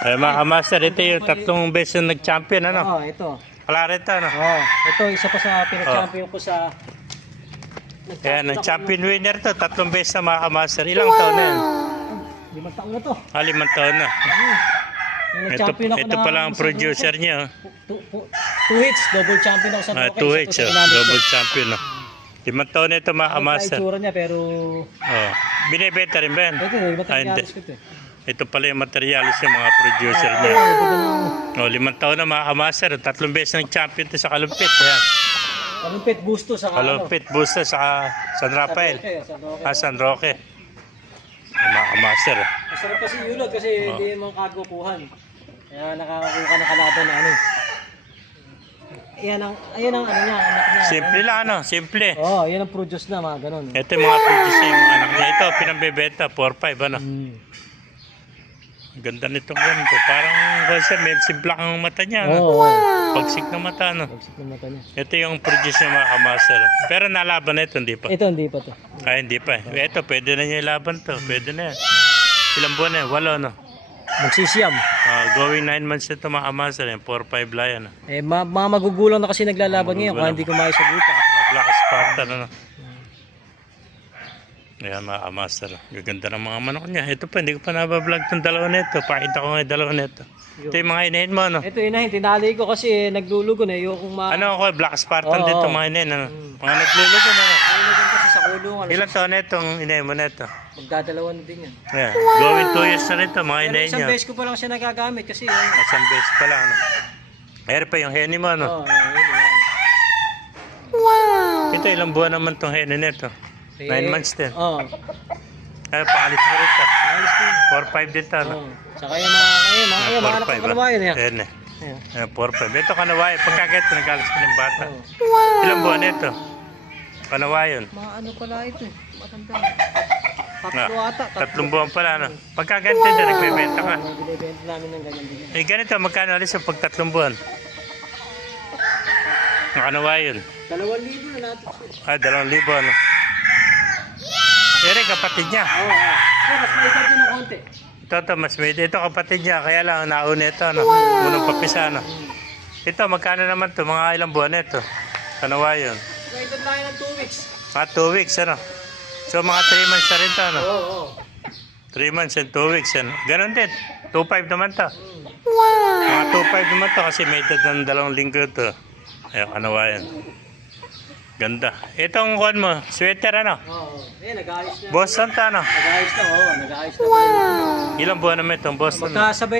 Ay, mga master, ito yung tatlong beses na nag-champion, ano? Oo, ito. Clarita, ano? Oo, ito isa pa sa pinag-champion ko sa... Ayan, ang champion winner to, tatlong beses na mga master. Ilang taon na yan? 5 taon na to. 5 taon na. Yung Ito, nag-champion ako ito na- pala ang sa producer grupo. niya. Two hits, double champion ako sa Roque. 2 hits, double champion. 5 taon na ito mga Ano master. itsura niya pero... Oh. Binibenta rin ba yan? Ito, Ah, materialis hindi. ko ito. Ito pala yung materialis yung mga producer niya. Oh, 5 taon na mga master. 3 beses ng champion to sa Kalumpit. Ayan. Kalumpit Busto sa Kalumpit, Busta sa San Rafael. San Roque. Mga master. Masarap kasi yulot kasi hindi mo kagukuhan. Kaya nakakakuha ka ng kalaban na ano. Ayan ang ano niya, anak niya. Simple lang, ano? Simple. Oo, yan ang produce na mga ganun. Ito yung mga producer yung mga anak niya. Ito, pinambebenta, 4-5, ano? Ganda nitong ganito. Parang, kasi may simplak ang mata niya, ano? Oo. Pagsik ng mata, ano? Pagsik ng mata niya. Ito yung produce niya mga kamaster. Pero nalaban na ito, hindi pa. Ito hindi pa to. Ay, hindi pa. Ito, pwede na niya ilaban to. Pwede na yan. Ilang buwan na yan? 8, no? Magsisiyam. Going 9 months ito mga kamaster. 4-5 layan. Mga magugulang na kasi naglalaban ngayon kung hindi kumain sa buta. Black Spartan, ano? Ayan mga kamaster. Gaganda ng mga manok niya. Ito pa, hindi ko pa nabablog itong dalawa nito. Pakita ko nga yung dalawa nito. Ito yung mga inahin mo, ano? Ito inahin, tinali ko kasi naglulugo na yung Ano ako, Black Spartan Oo. dito mga inahin, ano? Mga nagluluto na, ano? Naglulugo kasi sa kulungan. Ilan taon na itong inahin mo na ito? Magdadalawan din yan. Ayan. Going 2 years na rin ito, mga Pero inahin isang niya. beses ko pa lang siya nagagamit kasi yun. Isang beses pa lang, ano? Meron pa yung henny mo, ano? Oo, yun. Ito, ilang buwan naman itong henny nito? 9 months din. Oo. Ay, pangalit mo rin ito. Ayos din. 4-5 din ito, ano? Oo. Saka yung mga anak ng kalawayan yan. Henny. Ayan. 4-5. Ito, kanawayan. Pagkagat, nagalas ko ng bata. Oo. Ilang buwan ito? Kanawayan. Mga ano pala ito eh. Matanda. Tatlo ata. 3 buwan pala, ano? Pagkaganti din, nagbebenta ka. Binibenta namin ng ganyan din yan. Eh, ganito, magkano alis yung pag 3 buwan? Nakanawayan. 2,000 na natin. Ah, 2,000, ano? Ere, kapatid niya. Oo. Pero mas may edad din ng konti. Ito, mas may ito kapatid niya. Kaya lang, nauna ito, ano? Unang papisa, ano? Ito, magkano naman to? Mga ilang buwan ito? Kanawayan. May edad lang ng 2 weeks. Mga 2 weeks, ano? So, mga 3 months na rin to, ano? Oo. 3 months and 2 weeks, ano? Ganon din. 2.5 naman to. Mga 2.5 naman to kasi may edad ng 2 linggo to. Ayun, kanawayan. Ganda. Itong kuwan mo, sweater, ano? Oo. Eh, nag-ayos na. Boston to, ano? Nag-ayos na, oo. Nag-ayos na. Ilang buwan naman itong Boston? Magkasabay